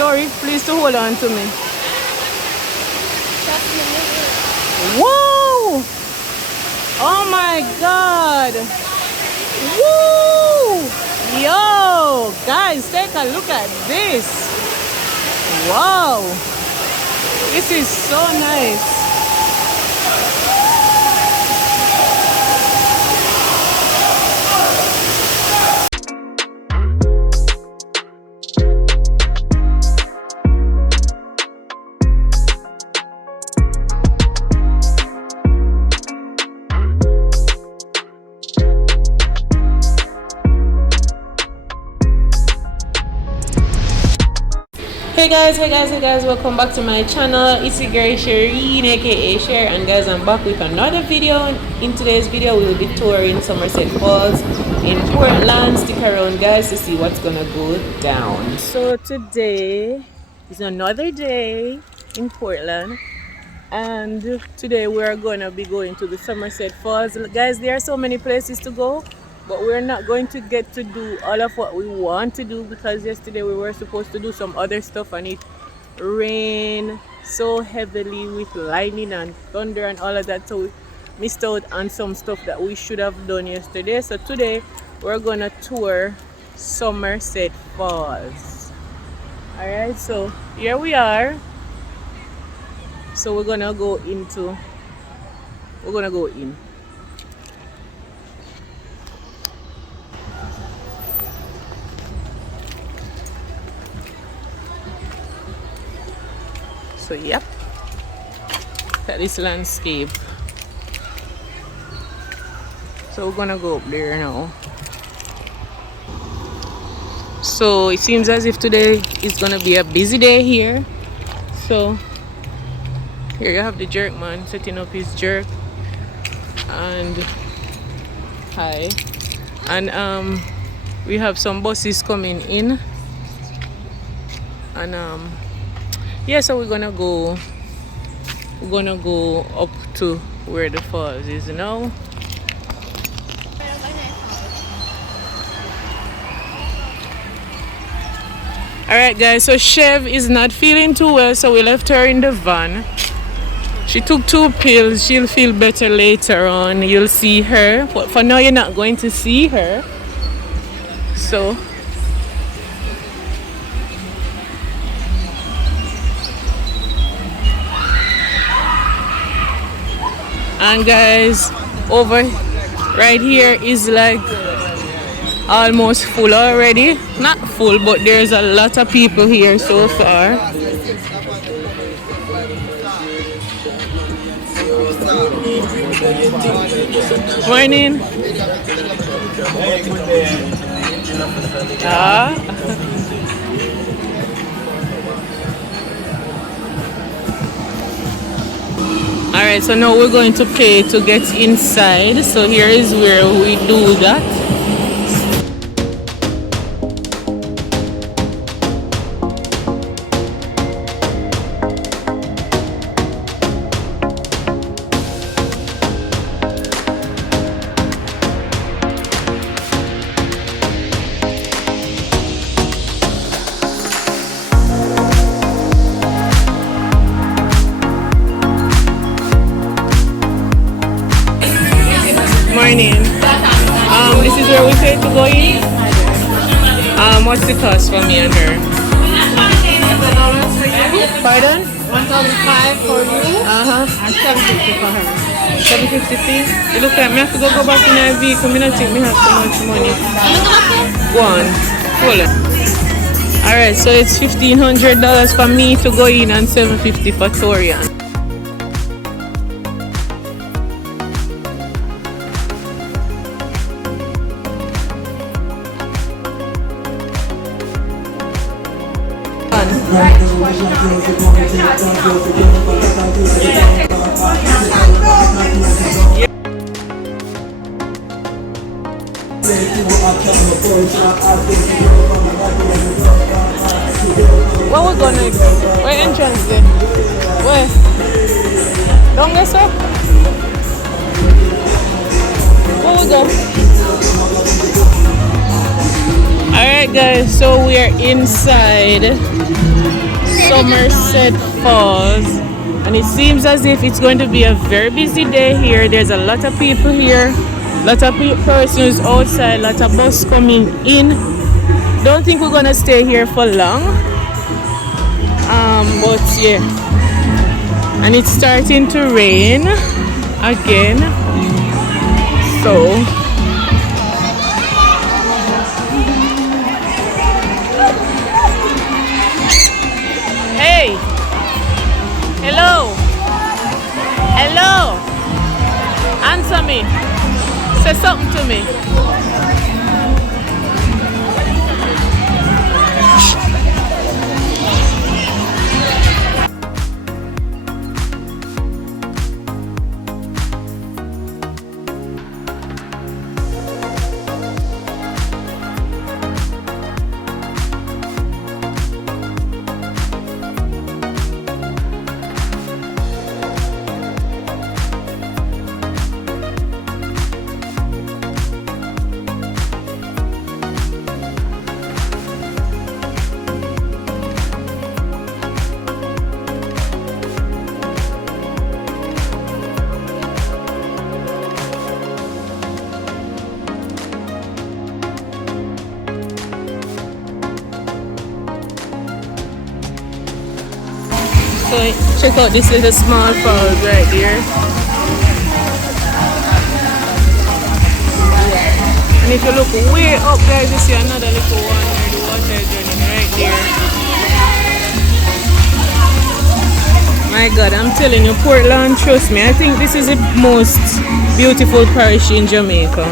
story, please to hold on to me. Whoa! Oh my God! Woo! Yo! Guys, take a look at this. Wow! This is so nice. Hey guys, welcome back to my channel. It's your girl Shireen aka Cher, and guys, I'm back with another video. In today's video we will be touring Somerset Falls in Portland. Stick around guys to see what's gonna go down. So today is another day in Portland, and today we're gonna be going to the Somerset Falls. Guys, there are so many places to go, but we're not going to get to do all of what we want to do because yesterday we were supposed to do some other stuff and it rained so heavily with lightning and thunder and all of that, so we missed out on some stuff that we should have done yesterday. So today we're gonna tour Somerset Falls. Alright, so here we are. So we're gonna go in. So yep, look at this landscape. So we're gonna go up there now. So it seems as if today is gonna be a busy day here. So here you have the jerk man setting up his jerk, and hi, and we have some buses coming in, and yeah, so we're gonna go up to where the falls is now. Alright guys, so Chev is not feeling too well, so we left her in the van. She took 2 pills. She'll feel better later on. You'll see her, but for now you're not going to see her. So and guys, over right here is like almost full already. Not full, but there's a lot of people here so far. Morning. Alright, so now we're going to pay to get inside. So here is where we do that. Morning. This is where we pay to go in. What's the cost for me and her? Pardon? 1,500 for you and 750 for her. 750 please. You look at me, I have to go back in our vehicle. I don't think we have so much money. Go on. Hold on. Alright, so it's $1,500 for me to go in and $750 for Torian. Where we going next? Where entrance there? Where? Down there, sir? Where we go? Alright guys, so we are inside Somerset Falls, and it seems as if it's going to be a very busy day here. There's a lot of people here, lot of persons outside, lot of bus coming in. Don't think we're gonna stay here for long, but yeah, and it's starting to rain again, so hey, hello, hello, answer me, say something to me. So check out this little small falls right there. And if you look way up guys, you see another little one where the water is running right there. My God, I'm telling you, Portland, trust me, I think this is the most beautiful parish in Jamaica.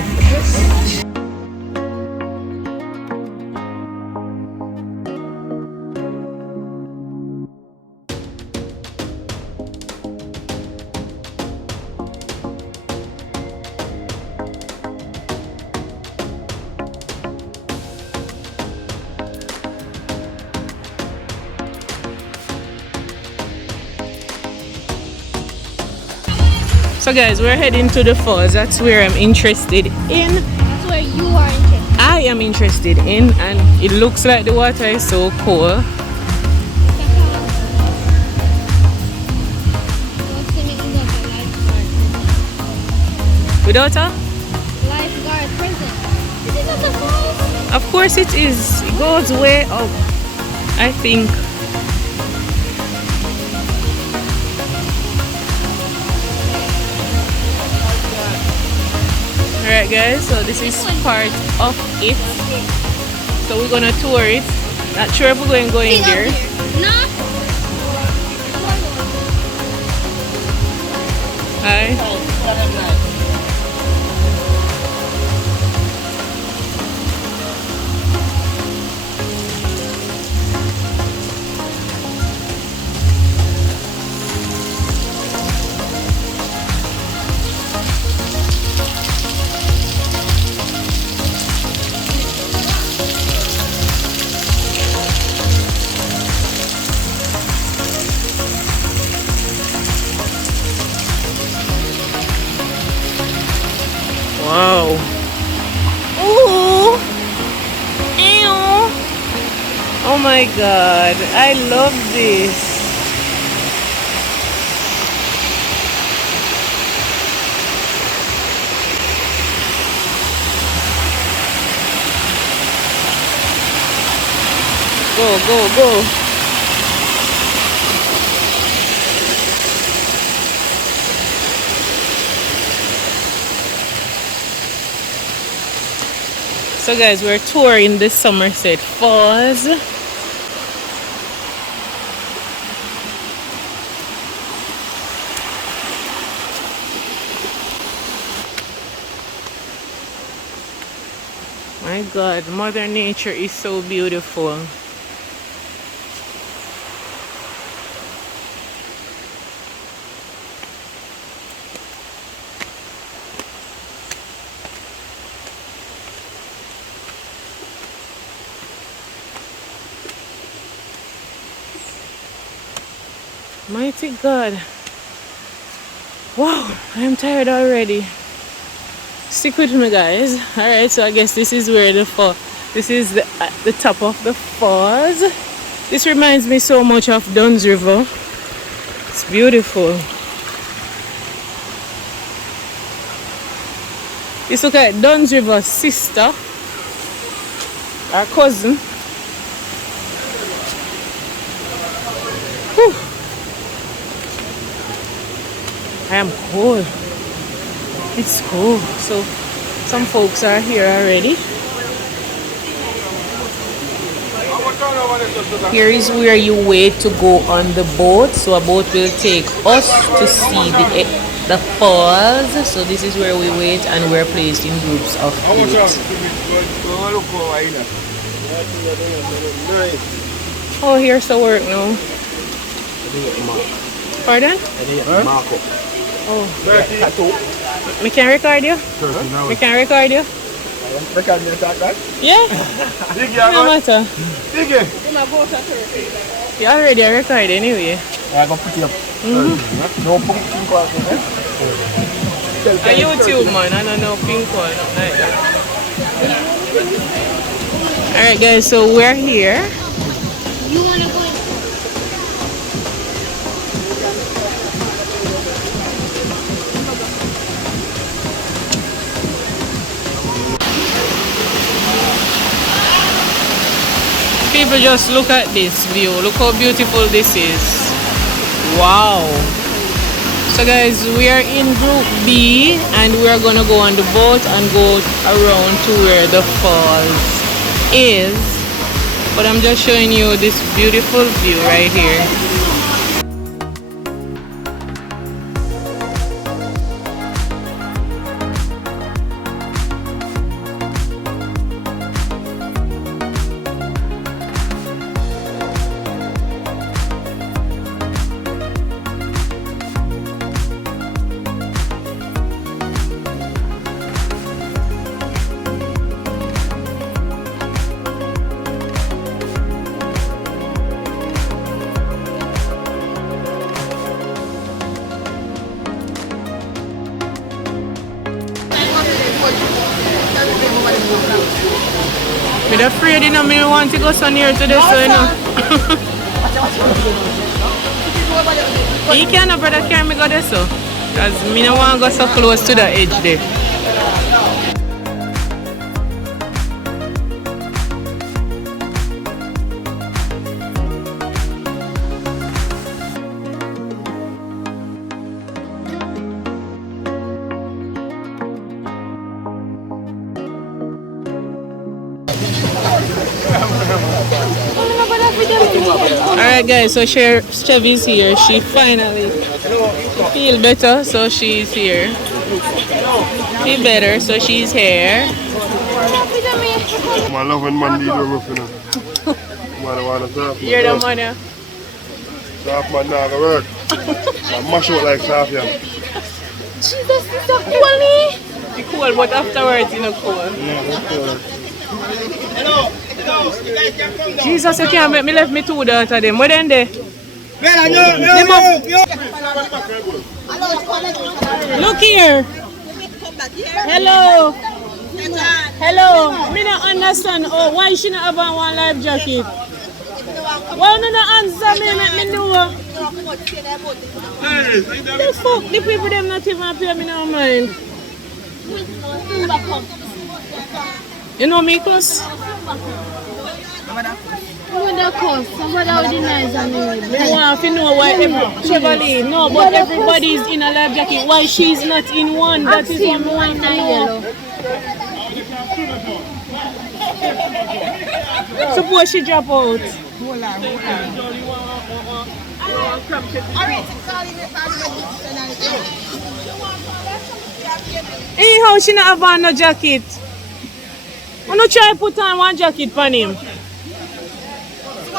So guys, we're heading to the falls. That's where I'm interested in. That's where you are interested. I am interested in, and it looks like the water is so cool. Without a lifeguard prison. Is it not the falls? Of course it is. It goes way up, I think. Alright guys, so this is part of it. So we're gonna tour it. Not sure if we're going to go in there. No. Hi. Wow. Ooh. Ew. Oh my God. I love this. Go, go, go. So guys, we're touring the Somerset Falls. My God, Mother Nature is so beautiful. Mighty God. Wow, I'm tired already. Stick with me guys. Alright, so I guess this is where the fall, this is the, at the top of the falls. This reminds me so much of Dunn's River. It's beautiful. Let's look at Dunn's River's sister, our cousin. Whew. I am cold. It's cold. So some folks are here already. Here is where you wait to go on the boat. So a boat will take us to see the falls. So this is where we wait and we're placed in groups of 8. Oh, here's the work now. Pardon? Oh. We can record you? We can record you? Yeah? No matter. You already recorded anyway. I'm going to put it up. A YouTube man, I don't know pink one, not like that. Alright guys, so we're here. You want to go? People, just look at this view. Look how beautiful this is. Wow. So guys, we are in group B and we are gonna go on the boat and go around to where the falls is. But I'm just showing you this beautiful view right here. I'm afraid, you know, me want to go so near to this, so, you know. He can't, brother, can me go there, so. Because me don't want to go so close to the edge there. Alright guys, so Chevy's here. She finally feel better, so she's here. Feel better, so she's here. I love when man do rough, you know. Man, I want to surf. You're the money. Surf man now go work. I mash out like surf, yeah. Jesus, it's so cool. It's cool, but afterwards, you know, cool. Yeah, that's cool. Jesus, you can't make me left me two daughters them. Where then they? Look here. Hello. Hello. Me don't understand. Oh, why she not have one life jacket? Why you not answer me? Make me know. The fuck, the people them not even pay me no mind. You know me, cuz? Somebody already nice and I want to know why Chevrolet, no, but everybody is in a life jacket. Why she's not in one? That is what I want to know. Suppose she drop out. Hold on. Hey, how she not have on no jacket? I no try put on one jacket for him.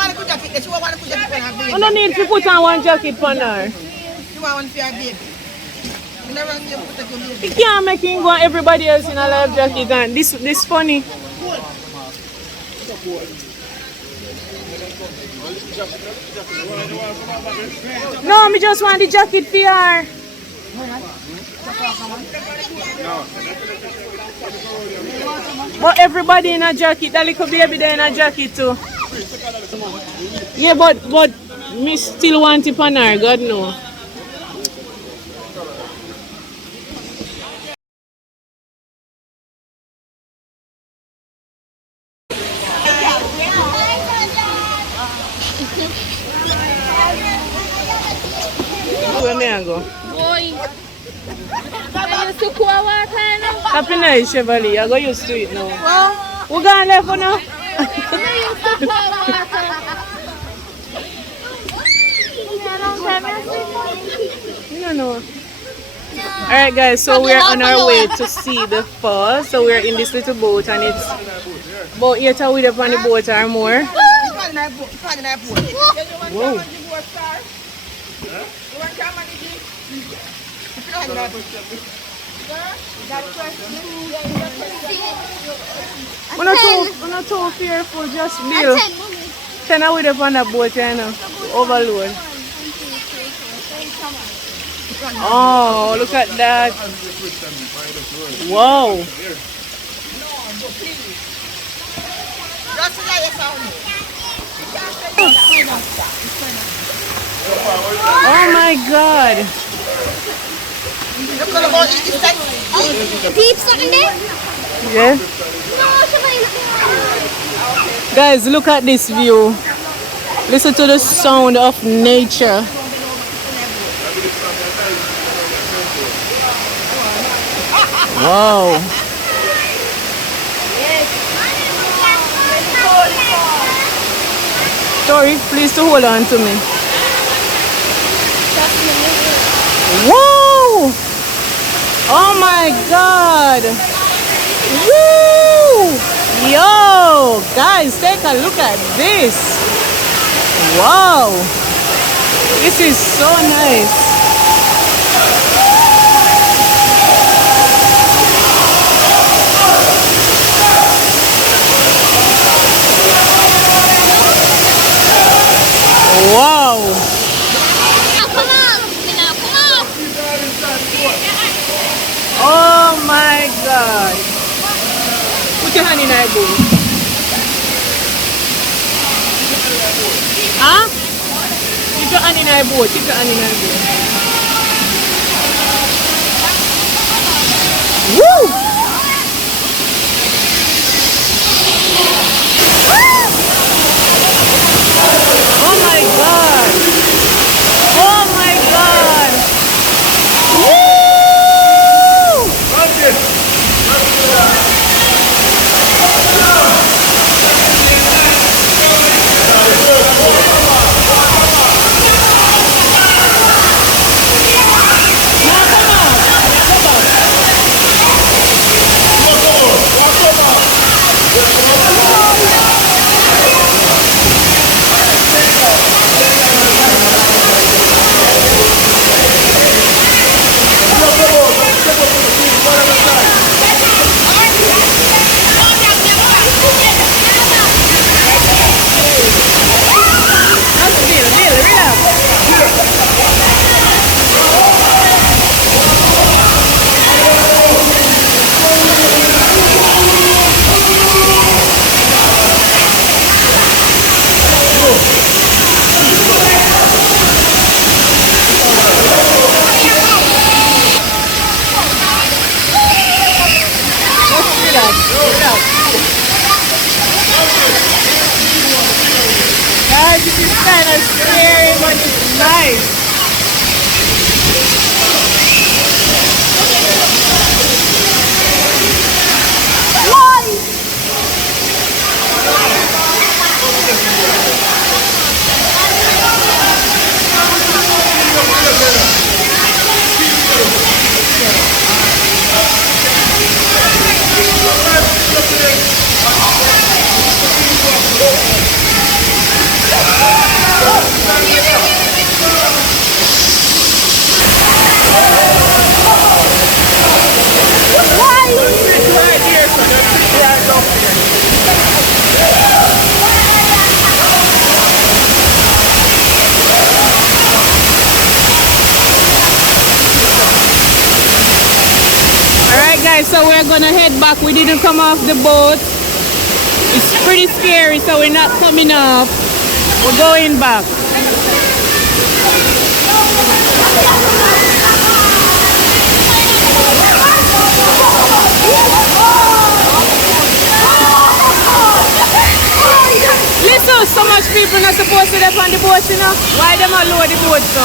I don't need to put on one jacket for her. You want one for your baby? You can't make him go everybody else in a life jacket and this funny. No, me just want the jacket for her. But everybody in a jacket, that little baby there in a jacket too. Yeah, but me still want it on her, God no. Where may I go? Boy. I used to pour water now. Happy night, Chevalier. I got used to it now. We're going left for now. I used to pour water. You don't know. Alright guys, so we're on our way to see the fall. So we're in this little boat and it's about 8 hours up on the boat or more. Whoa. We're not too fearful, just Bill. 10 hours up on the boat, you know. Overload. Oh, look at that. Wow. Oh my God. Deep sucking there? Yeah. Guys, look at this view. Listen to the sound of nature. Wow. Tori, please to hold on to me. Whoa! Oh my God! Woo! Yo! Guys, take a look at this. Wow! This is so nice. Wow! Oh my God! Put your hand in our bowl. Huh? Keep your hand in our bowl. Keep your hand in our bowl. Woo! Oh my God! Oh my God! Woo! Guys, this is kind of scary, but it's nice. Alright guys, so we're gonna head back. We didn't come off the boat. It's pretty scary, so we're not coming off. We're going back. Listen, so much people not supposed to be on the boat, you know? Why them all lower the boat, so?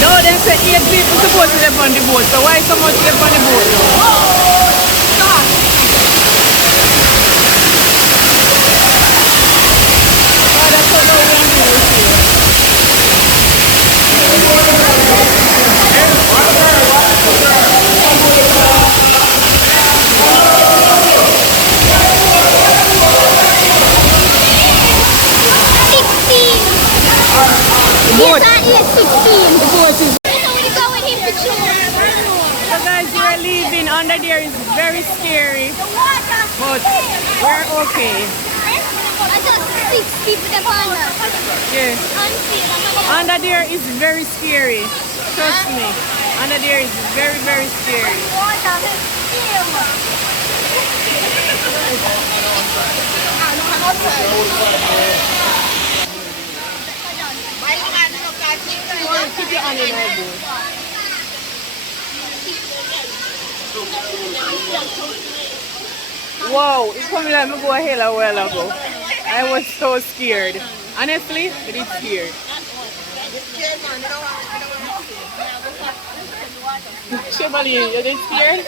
No, they say 8 people supposed to be on the boat, so why so much people on the boat now? Yes, that is 16. The boat is... We go with him for sure. So guys, we're leaving. Under there is very scary, but we're okay. I just 6 people that find us. Yeah. Under there is very scary. Trust me. Under there is very, very scary. Keep your hand in my boat. Wow, it's coming like me go a hell a while ago. I was so scared. Honestly, it is scared. Chevalier, you did scared?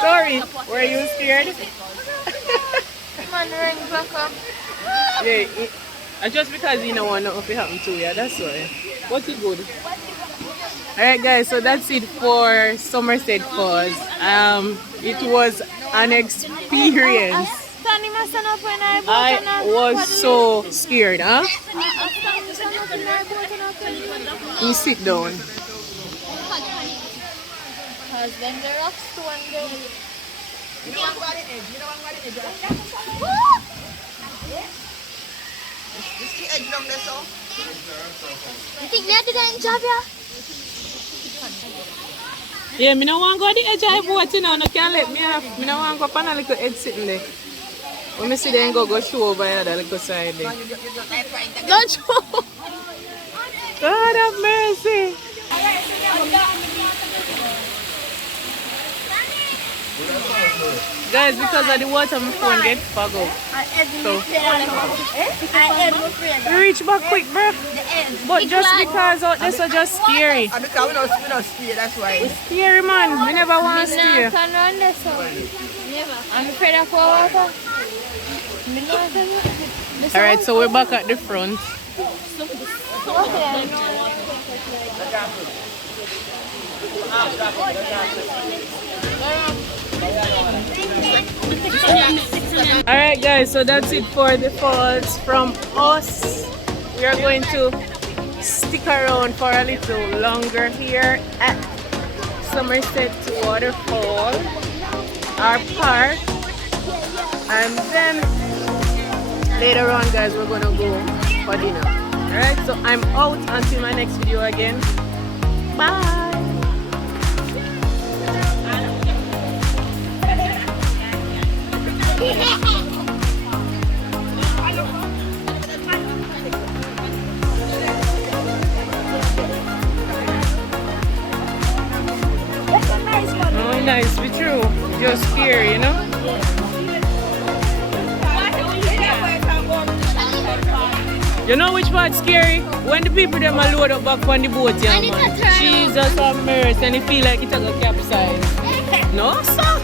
Sorry, were you scared? Yeah, just because you don't want nothing to happen to you, that's why. What's it good? Alright guys, so that's it for Somerset Falls. It was an experience. I was so scared, huh? You sit down. You think we have to get in job, yeah? Yeah, I don't want to go to the edge of the boat, you know. No can't let me off. I don't want to go up on a little edge sitting there. When I see them go show over the other little side there. Don't show! God have mercy! Guys, because of the water, my phone gets fogged up. So, we reach back quick, bro. But just because out there, so just scary. Because we don't steer, that's why. It's scary, man. We never want to steer. I'm afraid of water. Alright, so we're back at the front. Alright guys, so that's it for the falls from us. We are going to stick around for a little longer here at Somerset Waterfall, our park, and then later on guys we're gonna go for dinner. Alright, so I'm out until my next video again. Bye! Oh, nice, be true. Just scary, you know? You know which part's scary? When the people them are load up back on the boat, yeah, man. Jesus have mercy, and you feel like it's a capsize. No, sir?